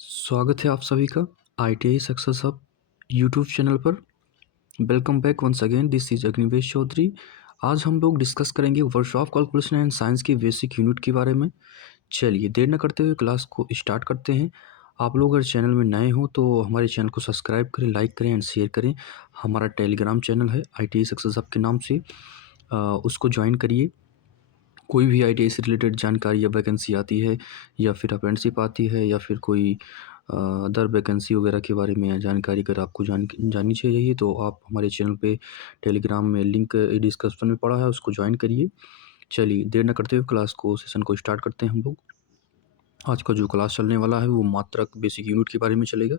स्वागत है आप सभी का ITI success hub YouTube channel पर। Welcome back once again, this is Agnivesh Chaudhary. आज हम लोग डिस्कस करेंगे वर्कशॉप कैलकुलेशन एंड साइंस की बेसिक यूनिट के बारे में। चलिए देर न करते हुए क्लास को स्टार्ट करते हैं। आप लोग अगर चैनल में नए हो तो हमारे चैनल को सब्सक्राइब करें, लाइक करें एंड शेयर करें। हमारा टेलीग्राम चैनल है ITI सक्सेस हब के नाम से, उसको ज्वाइन करिए। कोई भी ITI से रिलेटेड जानकारी या वैकेंसी आती है या फिर अप्रेंटिसशिप आती है या फिर कोई अदर वैकेंसी वगैरह के बारे में जानकारी अगर आपको जाननी चाहिए तो आप हमारे चैनल पे टेलीग्राम में लिंक डिस्क्रिप्शन में पड़ा है, उसको ज्वाइन करिए। चलिए देर न करते हुए क्लास को सेशन को स्टार्ट करते हैं हम लोग। आज का जो क्लास चलने वाला है वो मात्रक बेसिक यूनिट के बारे में चलेगा।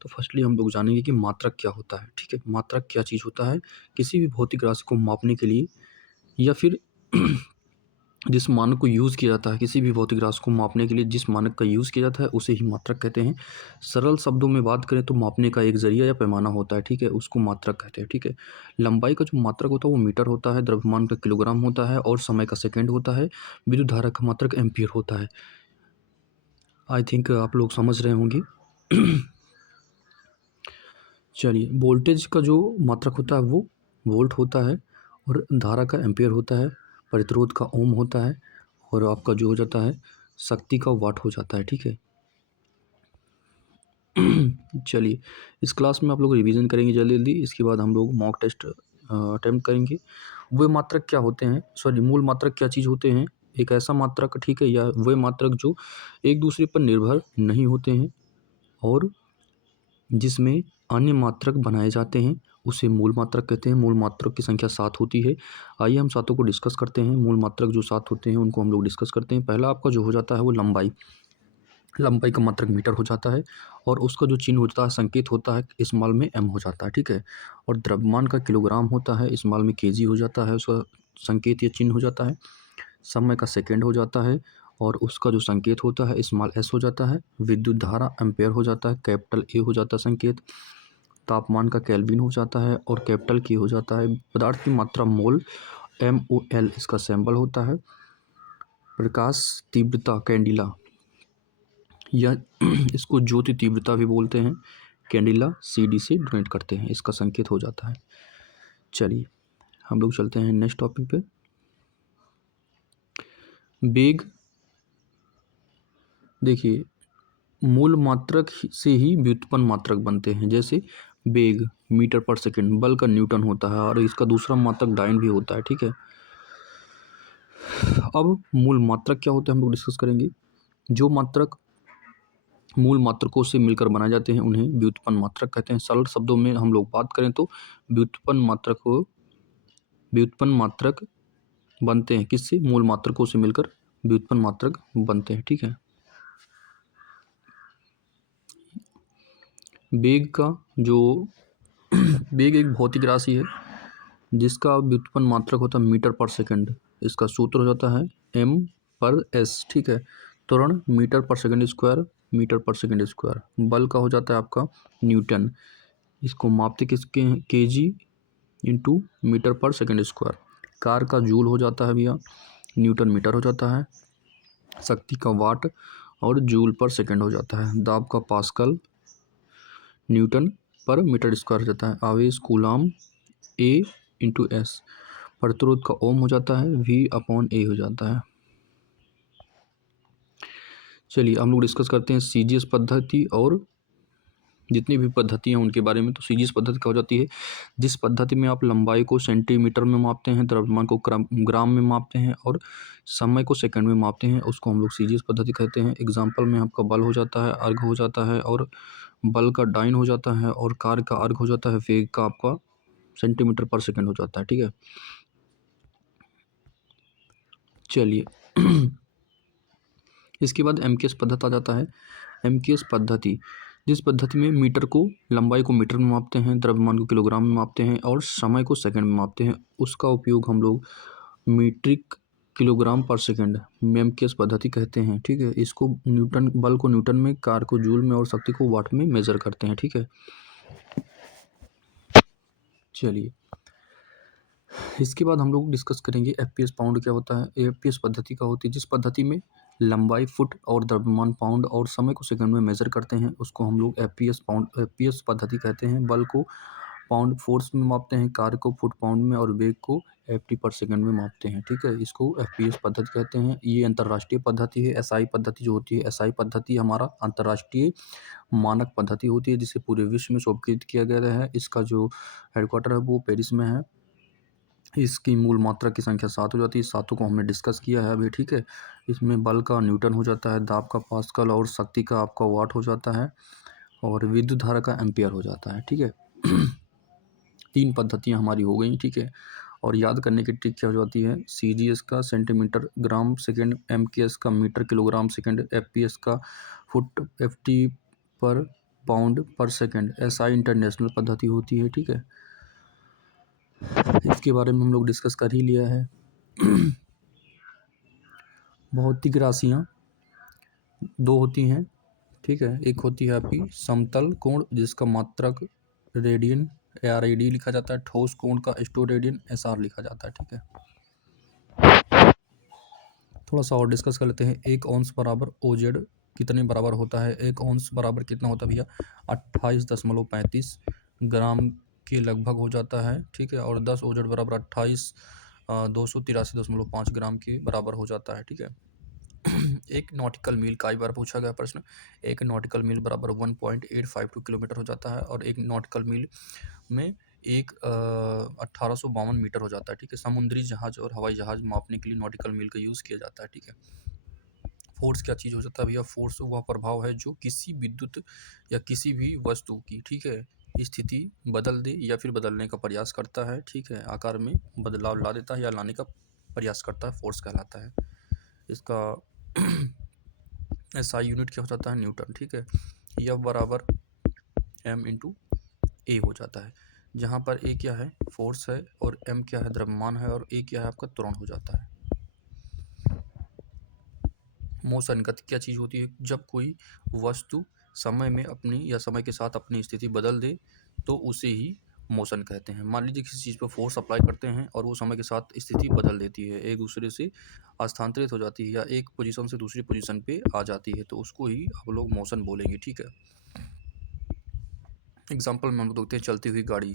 तो फर्स्टली हम लोग जानेंगे कि मात्रक क्या होता है। ठीक है, मात्रक क्या चीज़ होता है? किसी भी भौतिक राशि को मापने के लिए या फिर जिस मानक को यूज़ किया जाता है, किसी भी भौतिक राशि को मापने के लिए जिस मानक का यूज़ किया जाता है उसे ही मात्रक कहते हैं। सरल शब्दों में बात करें तो मापने का एक जरिया या पैमाना होता है, ठीक है, उसको मात्रक कहते हैं। ठीक है, लंबाई का जो मात्रक होता है वो मीटर होता है, द्रव्यमान का किलोग्राम होता है और समय का सेकंड होता है। विद्युत धारा का मात्रक एम्पियर होता है। आई थिंक आप लोग समझ रहे होंगे। चलिए, वोल्टेज का जो मात्रक होता है वो वोल्ट होता है और धारा का एम्पियर होता है, प्रतिरोध का ओम होता है और आपका जो हो जाता है शक्ति का वाट हो जाता है। ठीक है। चलिए, इस क्लास में आप लोग रिवीजन करेंगे जल्दी जल्दी, इसके बाद हम लोग मॉक टेस्ट अटेम्प्ट करेंगे। वे मात्रक क्या होते हैं, सॉरी मूल मात्रक क्या चीज़ होते हैं? एक ऐसा मात्रक, ठीक है, या वे मात्रक जो एक दूसरे पर निर्भर नहीं होते हैं और जिसमें अन्य मात्रक बनाए जाते हैं उसे मूल मात्रक कहते हैं। मूल मात्रक की संख्या 7 होती है। आइए हम सातों को डिस्कस करते हैं। मूल मात्रक जो 7 होते हैं उनको हम लोग डिस्कस करते हैं। पहला आपका जो हो जाता है वो लंबाई। लंबाई का मात्रक मीटर हो जाता है और उसका जो चिन्ह होता है, संकेत होता है, स्मॉल में m हो जाता है। ठीक है, और द्रव्यमान का किलोग्राम होता है, स्मॉल में kg हो जाता है, उसका संकेत या चिन्ह हो जाता है। समय का सेकेंड हो जाता है और उसका जो संकेत होता है स्मॉल s हो जाता है। विद्युत धारा एम्पेयर हो जाता है, कैपिटल A हो जाता है संकेत। तापमान का केल्विन हो जाता है और कैपिटल K हो जाता है। पदार्थ की मात्रा मोल, MOL इसका सिंबल होता है। प्रकाश तीव्रता कैंडिला या इसको ज्योति तीव्रता भी बोलते हैं। कैंडिला CD से डोनेट करते हैं, इसका संकेत हो जाता है। चलिए हम लोग चलते हैं नेक्स्ट टॉपिक पे। वेग, देखिए मूल मात्रक से ही व्युत्पन्न मात्रक बनते हैं। जैसे वेग मीटर पर सेकंड, बल का न्यूटन होता है और इसका दूसरा मात्रक डाइन भी होता है। ठीक है, अब मूल मात्रक क्या होता है हम लोग डिस्कस करेंगे। जो मात्रक मूल मात्रकों से मिलकर बनाए जाते हैं उन्हें व्युत्पन्न मात्रक कहते हैं। सरल शब्दों में हम लोग बात करें तो व्युत्पन्न मात्रक बनते हैं किससे? मूल मात्रकों से मिलकर व्युत्पन्न मात्रक बनते हैं। ठीक है, वेग का जो वेग एक भौतिक राशि है जिसका व्युत्पन्न मात्रक होता है मीटर पर सेकंड। इसका सूत्र हो जाता है m/s। ठीक है, त्वरण मीटर पर सेकंड स्क्वायर, मीटर पर सेकंड स्क्वायर। बल का हो जाता है आपका न्यूटन, इसको मापते किसके? kg इंटू मीटर पर सेकंड स्क्वायर। कार का जूल हो जाता है भैया, न्यूटन मीटर हो जाता है। शक्ति का वाट और जूल पर सेकंड हो जाता है। दाब का पास्कल, न्यूटन पर मीटर स्क्वायर हो जाता है। आवेश कूलाम, A इंटू S। प्रतिरोध का ओम हो जाता है, V/A हो जाता है। चलिए हम लोग डिस्कस करते हैं CGS पद्धति और जितनी भी पद्धतियाँ उनके बारे में। तो CGS पद्धति क्या हो जाती है? जिस पद्धति में आप लंबाई को सेंटीमीटर में मापते हैं, द्रव्यमान को ग्राम में मापते हैं और समय को सेकंड में मापते हैं, उसको हम लोग CGS पद्धति कहते हैं। एग्जाम्पल में आपका बल हो जाता है, अर्घ हो जाता है और बल का डाइन हो जाता है और कार्य का अर्घ हो जाता है, वेग का आपका सेंटीमीटर पर सेकंड हो जाता है। ठीक है, चलिए इसके बाद MKS पद्धति आ जाता है। MKS पद्धति जिस पद्धति में मीटर को, लंबाई को मीटर में मापते हैं, द्रव्यमान को किलोग्राम में मापते हैं और समय को सेकंड में मापते हैं, उसका उपयोग हम लोग मीट्रिक किलोग्राम पर सेकंड MKS पद्धति कहते हैं। ठीक है, इसको न्यूटन, बल को न्यूटन में, कार को जूल में और शक्ति को वाट में मेजर करते हैं। ठीक है, चलिए इसके बाद हम लोग डिस्कस करेंगे FPS पाउंड क्या होता है। FPS पद्धति क्या होती है? जिस पद्धति में लंबाई फुट और द्रव्यमान पाउंड और समय को सेकंड में मेजर करते हैं, उसको हम लोग एफपीएस पद्धति कहते हैं। बल को पाउंड फोर्स में मापते हैं, कार्य को फुट पाउंड में और वेग को एफटी पर सेकंड में मापते हैं। ठीक है, इसको एफपीएस पद्धति कहते हैं। ये अंतर्राष्ट्रीय पद्धति है। एसआई पद्धति जो होती है, एसआई पद्धति हमारा अंतर्राष्ट्रीय मानक पद्धति होती है, जिसे पूरे विश्व में स्वीकृत किया गया है। इसका जो हेडक्वार्टर है वो पेरिस में है। इसकी मूल मात्रा की संख्या 7 हो जाती है। सातों को हमने डिस्कस किया है अभी। ठीक है, इसमें बल का न्यूटन हो जाता है, दाब का पास्कल और शक्ति का आपका वाट हो जाता है और विद्युत धारा का एम्पियर हो जाता है। ठीक है, 3 पद्धतियाँ हमारी हो गई। ठीक है, और याद करने की ट्रिक क्या हो जाती है, सीजीएस का सेंटीमीटर ग्राम सेकेंड, एमकेएस का मीटर किलोग्राम सेकेंड, एफपीएस का फुट एफटी पर पाउंड पर सेकेंड। एसआई इंटरनेशनल पद्धति होती है। ठीक है, इसके बारे में हम लोग डिस्कस कर ही लिया है। भौतिक राशियाँ 2 होती हैं। ठीक है, एक होती है आपकी समतल कोण जिसका मात्रक रेडियन ARAD लिखा जाता है। ठोस कोण का स्टोरेडियन SR लिखा जाता है। ठीक है, थोड़ा सा और डिस्कस कर लेते हैं। 1 औंस बराबर OZ कितने बराबर होता है? 1 औंस बराबर कितना होता है भैया? 28.35 ग्राम के लगभग हो जाता है। ठीक है, और 10 OZ बराबर 283.5 ग्राम के बराबर हो जाता है। ठीक है, एक नॉटिकल मील कई बार पूछा गया प्रश्न। एक नॉटिकल मील बराबर 1.852 किलोमीटर हो जाता है और एक नॉटिकल मील में 1852 मीटर हो जाता है। ठीक है, समुद्री जहाज और हवाई जहाज मापने के लिए नॉटिकल मील का यूज़ किया जाता है। ठीक है, फोर्स क्या चीज़ हो जाता है भैया? फोर्स वह प्रभाव है जो किसी विद्युत या किसी भी वस्तु की, ठीक है, स्थिति बदल दे या फिर बदलने का प्रयास करता है। ठीक है, आकार में बदलाव ला देता है या लाने का प्रयास करता है, फोर्स कहलाता है। इसका एसआई यूनिट क्या हो जाता है? न्यूटन। ठीक है, यह बराबर m/a हो जाता है, जहाँ पर a क्या है? फोर्स है, और m क्या है? द्रव्यमान है, और a क्या है? आपका त्वरण हो जाता है। मोशन गति क्या चीज़ होती है? जब कोई वस्तु समय में अपनी या समय के साथ अपनी स्थिति बदल दे तो उसे ही मोशन कहते हैं। मान लीजिए किसी चीज़ पर फोर्स अप्लाई करते हैं और वो समय के साथ स्थिति बदल देती है, एक दूसरे से स्थानांतरित हो जाती है या एक पोजीशन से दूसरी पोजीशन पे आ जाती है, तो उसको ही आप लोग मोशन बोलेंगे। ठीक है, एग्जाम्पल में हम लोग देखते हैं, चलती हुई गाड़ी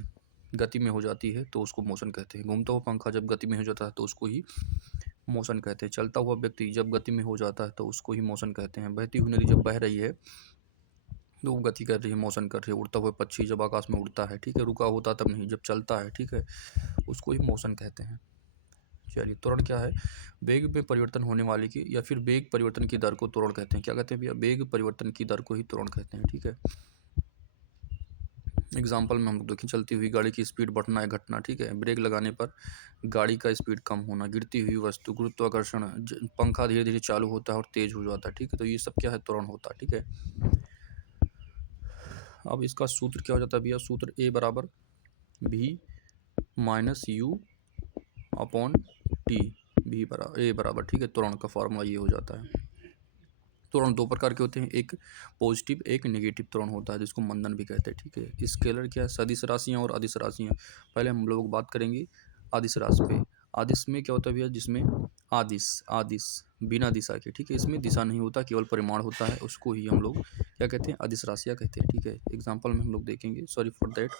गति में हो जाती है तो उसको मोशन कहते हैं। घूमता हुआ पंखा जब गति में हो जाता है तो उसको ही मोशन कहते हैं। चलता हुआ व्यक्ति जब गति में हो जाता है तो उसको ही मोशन कहते हैं। बहती हुई नदी जब बह रही है तो वो गति कर रही है, मोशन कर रही है। उड़ता हुआ पक्षी जब आकाश में उड़ता है, ठीक है, रुका होता तब नहीं, जब चलता है, ठीक है, उसको ही मोशन कहते हैं। चलिए, त्वरण क्या है? वेग में परिवर्तन होने वाले की या फिर वेग परिवर्तन की दर को त्वरण कहते हैं। क्या कहते हैं भैया? वेग परिवर्तन की दर को ही त्वरण कहते हैं। ठीक है, एग्जाम्पल में हम लोग देखें, चलती हुई गाड़ी की स्पीड बढ़ना या घटना। ठीक है, ब्रेक लगाने पर गाड़ी का स्पीड कम होना, गिरती हुई वस्तु, गुरुत्वाकर्षण, पंखा धीरे धीरे चालू होता है और तेज हो जाता है। ठीक है, तो ये सब क्या है? त्वरण होता है। ठीक है, अब इसका सूत्र क्या हो जाता है भैया? सूत्र A बराबर V minus U upon T, V बराबर A बराबर, ठीक है, त्वरण का फॉर्मूला ये हो जाता है। त्वरण 2 प्रकार के होते हैं, एक पॉजिटिव एक नेगेटिव त्वरण होता है जिसको मंदन भी कहते हैं। ठीक है, स्केलर क्या है? सदिश राशियाँ और अदिश राशियाँ। पहले हम लोग बात करेंगे अदिश राशि पे। अदिश में क्या होता है भैया? जिसमें आदिश आदिश बिना दिशा के, ठीक है, इसमें दिशा नहीं होता, केवल परिमाण होता है, उसको ही हम लोग क्या कहते हैं? अदिश राशियाँ कहते हैं। ठीक है, एग्जाम्पल में हम लोग देखेंगे, सॉरी फॉर दैट।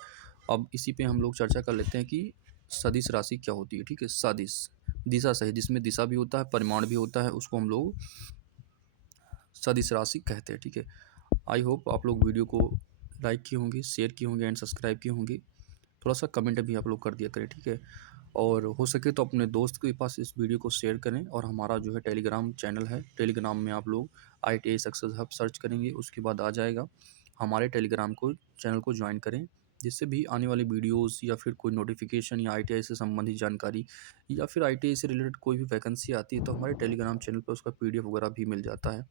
अब इसी पे हम लोग चर्चा कर लेते हैं कि सदिश राशि क्या होती है। ठीक है, सदिश दिशा सहित, जिसमें दिशा भी होता है, परिमाण भी होता है, उसको हम लोग सदिश राशि कहते हैं। ठीक है, आई होप आप लोग वीडियो को लाइक किए होंगे, शेयर किए होंगे एंड सब्सक्राइब किए होंगे। थोड़ा सा कमेंट भी आप लोग कर दिया करें। ठीक है, और हो सके तो अपने दोस्त के पास इस वीडियो को शेयर करें। और हमारा जो है टेलीग्राम चैनल है, टेलीग्राम में आप लोग ITI सक्सेस हब सर्च करेंगे, उसके बाद आ जाएगा। हमारे टेलीग्राम को चैनल को ज्वाइन करें, जिससे भी आने वाली वीडियोस या फिर कोई नोटिफिकेशन या ITI से संबंधित जानकारी या फिर ITI से रिलेटेड कोई भी वैकेंसी आती है तो हमारे टेलीग्राम चैनल पर उसका PDF वगैरह भी मिल जाता है।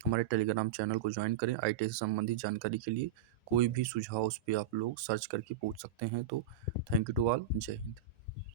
हमारे टेलीग्राम चैनल को ज्वाइन करें। ITI से संबंधित जानकारी के लिए कोई भी सुझाव उस पर आप लोग सर्च करके पूछ सकते हैं। तो थैंक यू टू ऑल, जय हिंद।